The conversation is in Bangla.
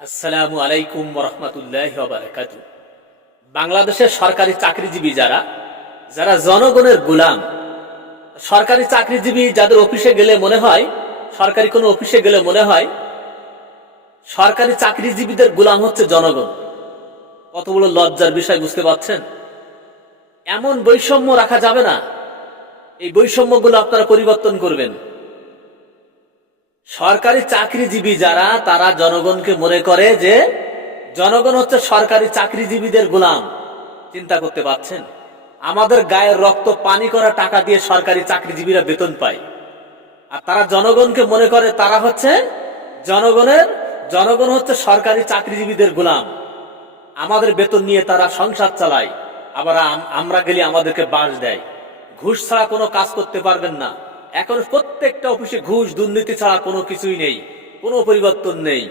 আসসালামু আলাইকুম ওয়া বারাকাতুহু। বাংলাদেশের সরকারি চাকরিজীবী যারা যারা জনগণের গোলাম, সরকারি চাকরিজীবী যাদের অফিসে গেলে মনে হয়, সরকারি কোনো অফিসে গেলে মনে হয় সরকারি চাকরিজীবীদের গোলাম হচ্ছে জনগণ। কত বড় লজ্জার বিষয় বুঝতে পারছেন? এমন বৈষম্য রাখা যাবে না। এই বৈষম্যগুলো আপনারা পরিবর্তন করবেন। সরকারি চাকরিজীবী যারা, তারা জনগণকে মনে করে যে জনগণ হচ্ছে সরকারি চাকরিজীবীদের গোলাম। চিন্তা করতে পারছেন? আমাদের গায়ের রক্ত পানি করা টাকা দিয়ে সরকারি চাকরিজীবীরা বেতন পায়, আর তারা জনগণকে মনে করে তারা হচ্ছে জনগণ হচ্ছে সরকারি চাকরিজীবীদের গোলাম। আমাদের বেতন নিয়ে তারা সংসার চালায়, আবার আমরা গেলে আমাদেরকে বাস দেয়। ঘুষ ছাড়া কোনো কাজ করতে পারবেন না। এখন প্রত্যেকটা অফিসে ঘুষ দুর্নীতি ছাড়া কোনো কিছুই নেই, কোনো পরিবর্তন নেই।